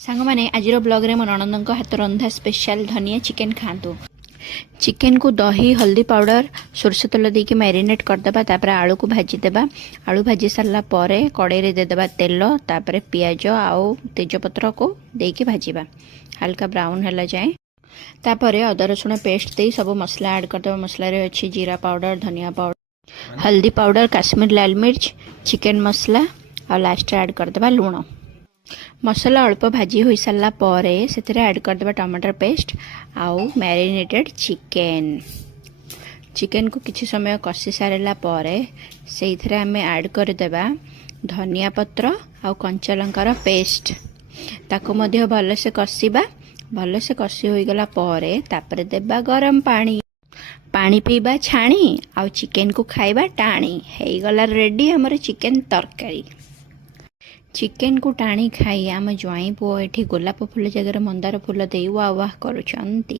सांग मैंने आज ब्लॉग रे मो ननंद हाथ रंधा स्पेशल धनिया चिकेन खातु। चिकेन को दही हल्दी पाउडर सोरष तेल देके मैरिनेट करदेबा। तापर आलू को भाजीदेबा। आलू भाजी सारा पर कड़े रे देदेबा तेल। तापर पियाज आउ तेजपत्र को देके भाजीबा हल्का ब्राउन होला जाए। तापर अदा रसुण पेस्ट दे सब मसला ऐड करदेबा। मसला रे अच्छी जीरा पाउडर धनिया पाउडर हल्दी पाउडर काश्मीर लाल मिर्च चिकेन मसला और लास्ट ऐड करदेबा लुण। मसला अल्प भाजी हो सारा पर से ऐड करदेबा टमाटर पेस्ट आउ मैरिनेटेड चिकेन। चिकेन को किसी समय कषि सारा पर से आम ऐड करदेबा धनिया पत्र आउ कंचा लंकार पेस्ट ताको मध्य भलसे कषिबा। भलसे कषि हो गला पर तापर देबा गरम पानी। पानी पीबा छाणी आउ चिकेन को खाइबा टाणी। हो गला रेडी हमर चिकेन तरकारी। चिकेन को टाणी खाई आम ज्वाई पुओ एठी गोलाप फूल जगह मंदार फूल दे वाह वाह करुछंती।